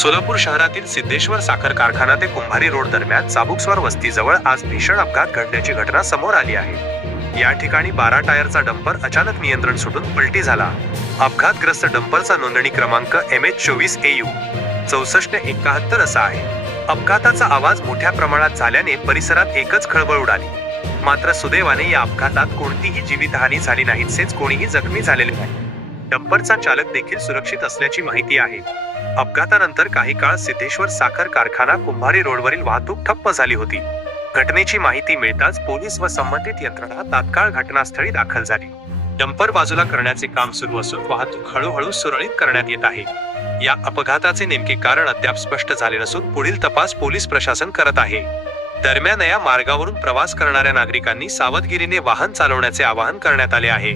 सोलापूर शहरातील सिद्धेश्वर साखर कारखाना ते कुंभारी रोड दरम्यान चाबुकस्वार वस्तीजवळ आज भीषण अपघात घडण्याची घटना समोर आली आहे. या ठिकाणी बारा टायरचा डंपर अचानक नियंत्रण सुटून पलटी झाला. अपघातग्रस्त डंपरचा नोंदणी क्रमांक एम एच चोवीस ए यू चौसष्ट एकाहत्तर असा आहे. अपघाताचा आवाज मोठ्या प्रमाणात झाल्याने परिसरात एकच खळबळ उडाली. मात्र सुदैवाने या अपघातात कोणतीही जीवितहानी झाली नाहीतसेच कोणीही जखमी झालेले नाही. डंपरचा चालक देखील सुरक्षित असल्याची माहिती आहे. अपघातानंतर काही काळ सिद्धेश्वर साखर कारखाना कुंभारी रोडवरील वाहतूक ठप्प झाली होती. घटनेची माहिती मिळताच पोलीस व संबंधित यंत्रणा तात्काळ घटनास्थळी दाखल झाली. डंपर बाजूला करण्याचे काम सुरू असून वाहतूक हळूहळू सुरळीत करण्यात येत आहे. या अपघाताचे नेमके कारण अद्याप स्पष्ट झाले नसून पुढील तपास पोलीस प्रशासन करत आहे. दरम्यान या मार्गावरून प्रवास करणाऱ्या नागरिकांनी सावधगिरीने वाहन चालवण्याचे आवाहन करण्यात आले आहे.